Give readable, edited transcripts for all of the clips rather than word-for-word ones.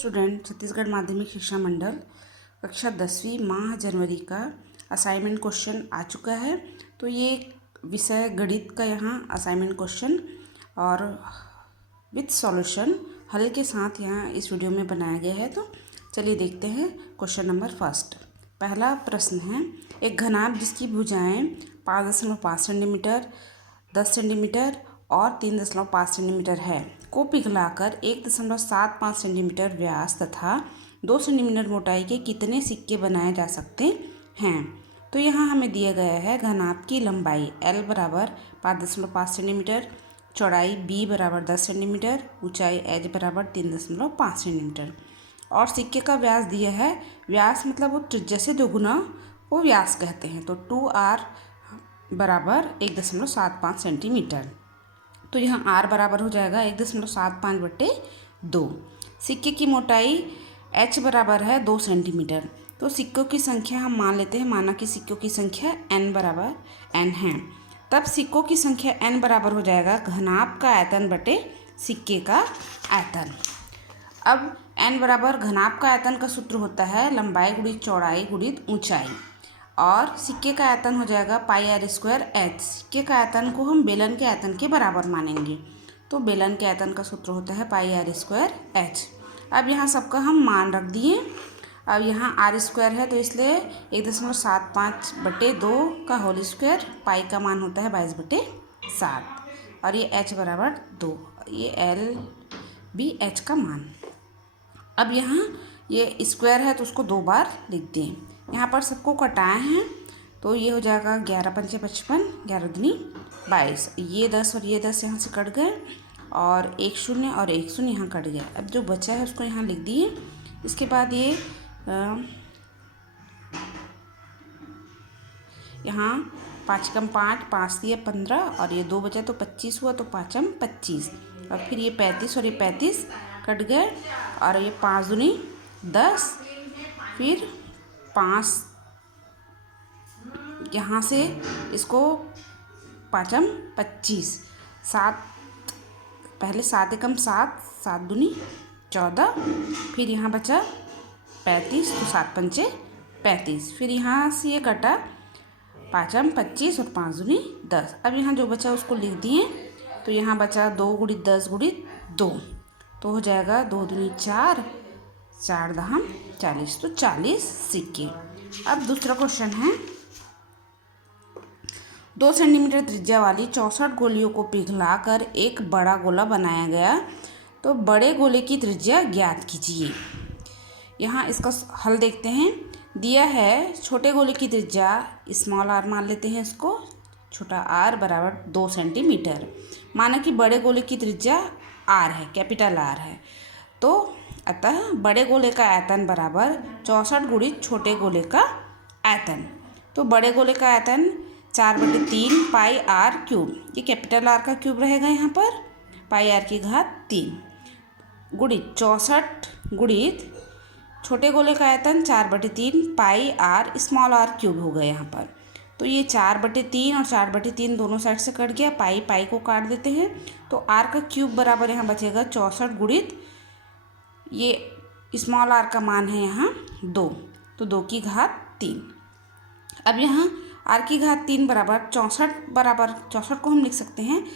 Student, Chhattisgarh माध्यमिक शिक्षा मंडल कक्षा 10वीं माह जनवरी का असाइनमेंट क्वेश्चन आ चुका है। तो ये विषय गणित का यहाँ असाइनमेंट क्वेश्चन और विथ सॉल्यूशन हल के साथ यहाँ इस वीडियो में बनाया गया है। तो चलिए देखते हैं क्वेश्चन नंबर फर्स्ट। पहला प्रश्न है, एक घनाभ जिसकी भुजाएं 5.5 सेंटीमीटर, 10 सेंटीमीटर और 3.5 सेंटीमीटर है को पिघलाकर 1.75 सेंटीमीटर व्यास तथा 2 सेंटीमीटर मोटाई के कितने सिक्के बनाए जा सकते हैं। तो यहाँ हमें दिया गया है घनाभ की लंबाई L बराबर 5.5 सेंटीमीटर, चौड़ाई B बराबर 10 सेंटीमीटर, ऊंचाई H बराबर 3.5 सेंटीमीटर और सिक्के का व्यास दिया है। व्यास मतलब वो त्रिज्या से दोगुना वो व्यास कहते हैं। तो 2R बराबर 1.75 सेंटीमीटर। तो यहाँ R बराबर हो जाएगा 1.75/2। सिक्के की मोटाई H बराबर है 2 सेंटीमीटर। तो सिक्कों की संख्या हम मान लेते हैं, माना कि सिक्कों की संख्या N बराबर N है। तब सिक्कों की संख्या N बराबर हो जाएगा घनाभ का आयतन बटे सिक्के का आयतन। अब N बराबर घनाभ का आयतन का सूत्र होता है लंबाई गुणित चौड़ाई गुणित ऊंचाई, और सिक्के का आयतन हो जाएगा πr² H। सिक्के का आयतन को हम बेलन के आयतन के बराबर मानेंगे। तो बेलन के आयतन का सूत्र होता है πr² H। अब यहाँ सबका हम मान रख दिए। अब यहाँ r² है तो इसलिए 1.75/2 का होल स्क्वायर, पाई का मान होता है 22/7 और ये h बराबर 2, ये L भी h का मान। अब यहाँ ये स्क्वायर है तो उसको 2 बार लिख दें। यहाँ पर सबको कटाए हैं तो ये हो जाएगा 11×5 = 55, 11×2 = 22। ये 10 और ये 10 यहाँ से कट गए और 1 0 और 1 0 यहाँ कट गया। अब जो बचा है उसको यहाँ लिख दिए। इसके बाद ये यहाँ 5 × 5 = 5 × 15 और ये 2 बचा तो 25 हुआ, तो 5 × 25 और फिर ये 35 और ये 35 कट गए और ये 5 दूनी 10, फिर 5 यहाँ से इसको 5 × 25, 7 पहले 7 × 7, 7 दूनी 14, फिर यहाँ बचा 35 तो 7 × 5 = 35, फिर यहाँ से ये कटा 5 × 25 और 5 दूनी 10। अब यहाँ जो बचा उसको लिख दिए। तो यहाँ बचा 2 × 10 × 2, तो हो जाएगा 2 दूनी 4, 4 दहम 40, तो 40 सिक्के। अब दूसरा क्वेश्चन है, 2 सेंटीमीटर त्रिज्या वाली 64 गोलियों को पिघलाकर एक बड़ा गोला बनाया गया। तो बड़े गोले की त्रिज्या ज्ञात कीजिए। यहाँ इसका हल देखते हैं। दिया है छोटे गोले की त्रिज्या स्मॉल r मान लेते हैं इसको, छोटा r बराबर 2 सेंटीमीटर। माना कि बड़े गोले की त्रिज्या r है, कैपिटल R है। तो अतः बड़े गोले का आयतन बराबर 64 गुणित छोटे गोले का आयतन। तो बड़े गोले का आयतन 4/3 πr³ ये कैपिटल R का क्यूब रहेगा यहाँ पर, πr³ गुणित 64 गुणित छोटे गोले का आयतन 4/3 πr स्मॉल r³ हो गया यहाँ पर। तो ये 4/3 और 4/3 दोनों साइड से कट गया, पाई को काट देते हैं। तो r का क्यूब बराबर यहाँ बचेगा 64 गुणित ये स्मॉल r का मान है यहाँ 2, तो 2⁻3। अब यहाँ r⁻3 बराबर 64 को हम लिख सकते हैं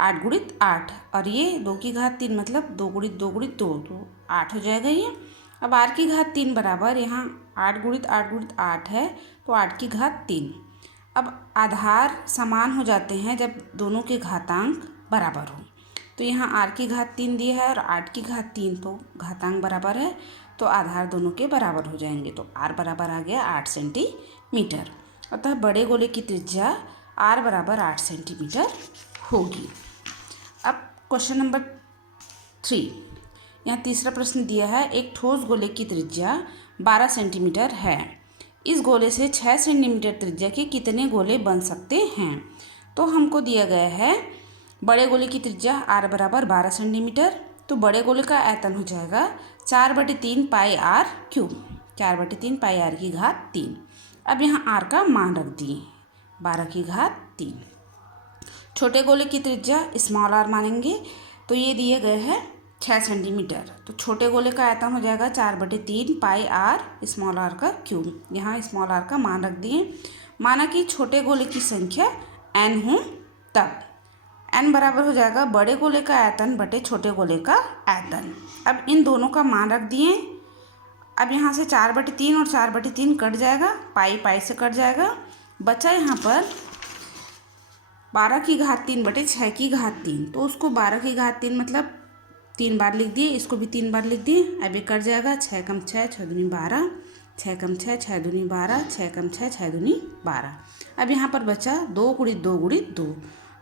8 × 8 और ये 2⁻3 मतलब 2 × 2 × 2, तो 8 हो जाएगा ये। अब r⁻3 बराबर यहाँ 8 × 8 × 8 है, तो 8⁻3। अब आधार समान हो जाते हैं जब दोनों के घातांक बराबर हो। तो यहाँ r⁻3 दिया है और 8⁻3, तो घातांक बराबर है, तो आधार दोनों के बराबर हो जाएंगे। तो r बराबर आ गया 8 सेंटीमीटर। अतः बड़े गोले की त्रिज्या r बराबर 8 सेंटीमीटर होगी। अब क्वेश्चन नंबर 3, यहाँ तीसरा प्रश्न दिया है, एक ठोस गोले की त्रिज्या 12 सेंटीमीटर है। इस गोले से 6 सेंटीमीटर त्रिज्या के कितने गोले बन सकते हैं। तो हमको दिया गया है बड़े गोले की त्रिज्या r बराबर 12 सेंटीमीटर। तो बड़े गोले का आयतन हो जाएगा 4/3 πr³, 4/3 πr⁻3। अब यहाँ r का मान रख दिए 12⁻3। छोटे गोले की त्रिज्या स्मॉल r मानेंगे। तो ये दिए गए हैं 6 सेंटीमीटर। तो छोटे गोले का आयतन हो जाएगा 4/3 पाई आर स्मॉल आर का क्यूब। यहाँ स्मॉल आर का मान रख दिए। माना कि छोटे गोले की संख्या n हो तब n बराबर हो जाएगा बड़े गोले का आयतन बटे छोटे गोले का आयतन। अब इन दोनों का मान रख दिए। अब यहाँ से 4/3 और 4/3 कट जाएगा, पाई पाई से कट जाएगा। बचा यहाँ पर 12⁻³ बटे 6⁻³ तो उसको 12⁻³ मतलब 3 बार लिख दिए, इसको भी 3 बार लिख दिए। अब ये कट जाएगा, 6 कम 6 6 दूनी 12, 6 कम 6 6 दूनी 12, 6 कम 6 6 दूनी 12। अब यहाँ पर बचा 2 × 2 × 2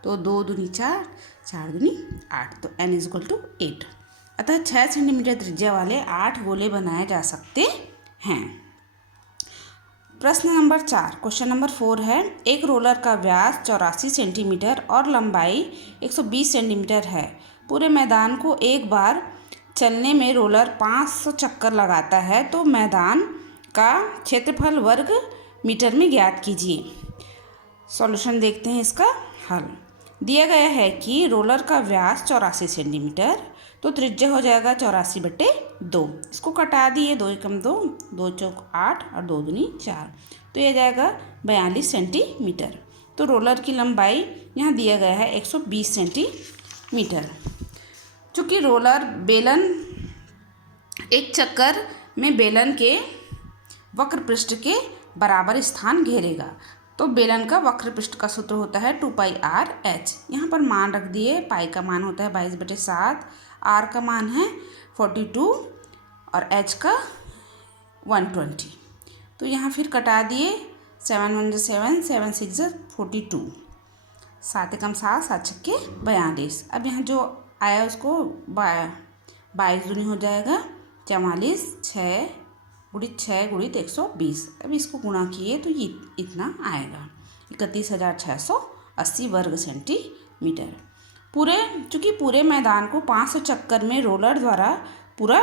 तो 2 दूनी 4 4 दूनी 8 तो n = 8। अतः 6 सेंटीमीटर त्रिज्या वाले 8 गोले बनाए जा सकते हैं। प्रश्न नंबर 4, क्वेश्चन नंबर 4 है, एक रोलर का व्यास 84 सेंटीमीटर और लंबाई 120 सेंटीमीटर है। पूरे मैदान को एक बार चलने में रोलर 500 चक्कर लगाता है, तो मैदान का क्षेत्रफल वर्ग मीटर में ज्ञात कीजिए। सॉल्यूशन देखते हैं इसका हल। दिया गया है कि रोलर का व्यास 84 सेंटीमीटर, तो त्रिज्या हो जाएगा 84/2। इसको कटा दिए, 2 × 2 2 × 8 और 2 दूनी 4 तो यह जाएगा 42 सेंटीमीटर। तो रोलर की लंबाई यहाँ दिया गया है 120 सेंटीमीटर। चूँकि रोलर बेलन एक चक्कर में बेलन के वक्र पृष्ठ के बराबर स्थान घेरेगा, तो बेलन का वक्र पृष्ठ का सूत्र होता है 2πr/h। यहाँ पर मान रख दिए। पाई का मान होता है 22/7, आर का मान है 42 और एच का 120। तो यहाँ फिर कटा दिए, 7 × 1 = 7, 7 × 6 = 42, 7 × 7 7 × 6 = 42। अब यहाँ जो आया उसको 22 दूनी हो जाएगा 44, 6 × 6 × 120। अब इसको गुणा किए तो ये इतना आएगा 31,680 वर्ग सेंटीमीटर। चूँकि पूरे मैदान को 500 चक्कर में रोलर द्वारा पूरा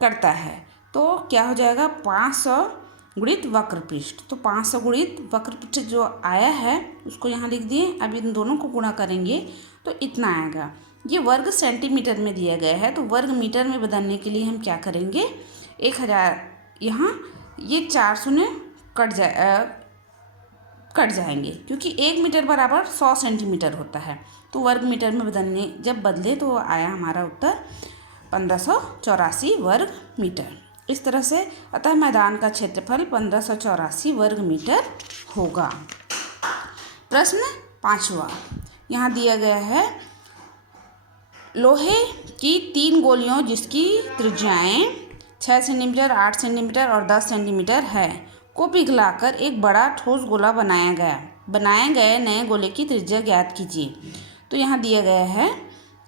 करता है, तो क्या हो जाएगा 500 गुणित वक्र पृष्ठ। तो 500 गुणित वक्र पृष्ठ जो आया है उसको यहाँ लिख दिए। अब इन दोनों को गुणा करेंगे तो इतना आएगा। ये वर्ग सेंटीमीटर में दिया गया है, तो वर्ग मीटर में बदलने के लिए हम क्या करेंगे, 1000 यहाँ ये 4 शून्य कट जाएंगे, क्योंकि 1 मीटर बराबर 100 सेंटीमीटर होता है। तो वर्ग मीटर में जब बदले तो आया हमारा उत्तर 1584 वर्ग मीटर। इस तरह से अतः मैदान का क्षेत्रफल 1584 वर्ग मीटर होगा। प्रश्न 5वां यहाँ दिया गया है, लोहे की 3 गोलियों जिसकी त्रिज्याएं 6 सेंटीमीटर, 8 सेंटीमीटर और 10 सेंटीमीटर है को पिघलाकर एक बड़ा ठोस गोला बनाया गया। बनाए गए नए गोले की त्रिज्या ज्ञात कीजिए। तो यहाँ दिया गया है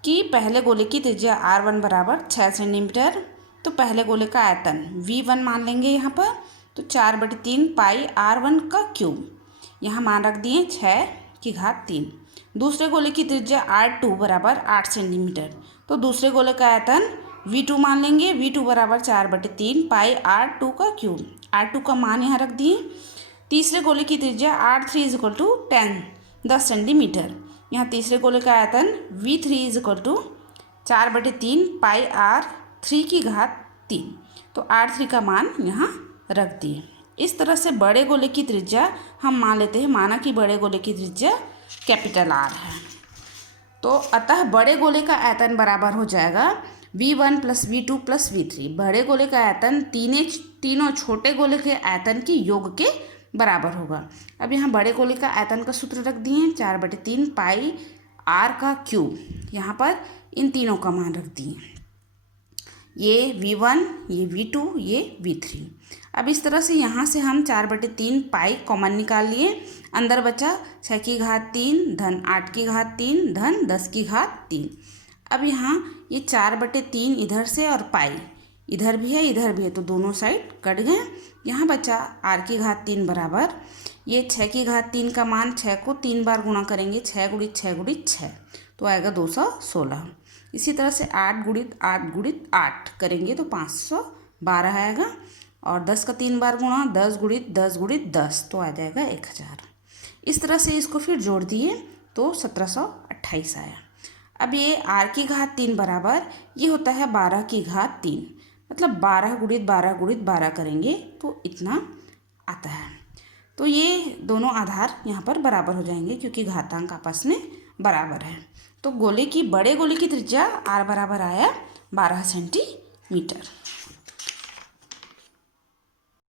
कि पहले गोले की त्रिज्या r1 बराबर 6 सेंटीमीटर। तो पहले गोले का आयतन v1 मान लेंगे यहाँ पर, तो 4/3 पाई r1 का क्यूब। यहाँ मान रख दिए 6⁻3। दूसरे गोले की त्रिज्या r2 बराबर 8 सेंटीमीटर। तो दूसरे गोले का आयतन v2 मान लेंगे। v2 बराबर 4/3 पाई r2 का क्यूब। r2 का मान यहाँ रख दिए। तीसरे गोले की त्रिज्या r3 = 10 सेंटीमीटर। यहाँ तीसरे गोले का आयतन v3 = 4/3 पाई r3⁻3। तो r3 का मान यहाँ रख दिए। इस तरह से बड़े गोले की त्रिज्या हम मान लेते हैं, माना कि बड़े गोले की त्रिज्या कैपिटल R है। तो अतः बड़े गोले का आयतन बराबर हो जाएगा v1 + v2 + v3। बड़े गोले का आयतन तीनों छोटे गोले के आयतन की योग के बराबर होगा। अब यहाँ बड़े गोले का आयतन का सूत्र रख दिए 4/3 पाई r का क्यूब। यहाँ पर इन तीनों का मान रख दिए, ये v1, ये v2, ये v3। अब इस तरह से यहाँ से हम 4/3 पाई कॉमन निकाल लिए। अंदर बचा 6⁻3 धन 8⁻3 धन 10⁻3। अब यहाँ ये 4/3 इधर से और पाई इधर भी है इधर भी है, तो दोनों साइड कट गए। यहाँ बचा r⁻3 बराबर ये 6⁻3 का मान 6 को 3 बार गुणा करेंगे, 6 × 6 × 6 तो आएगा 216। इसी तरह से 8 × 8 × 8 करेंगे तो 512 आएगा। और 10 का 3 बार गुणा 10 × 10 × 10 तो आ जाएगा 1000। इस तरह से इसको फिर जोड़ दिए तो 1728 आया। अब ये r की घात 3 बराबर ये होता है 12 की घात 3, मतलब 12 गुणित 12 गुणित 12 करेंगे तो इतना आता है। तो ये दोनों आधार यहाँ पर बराबर हो जाएंगे क्योंकि घातांक आपस में बराबर है। तो बड़े गोले की त्रिज्या r बराबर आया 12 सेंटीमीटर।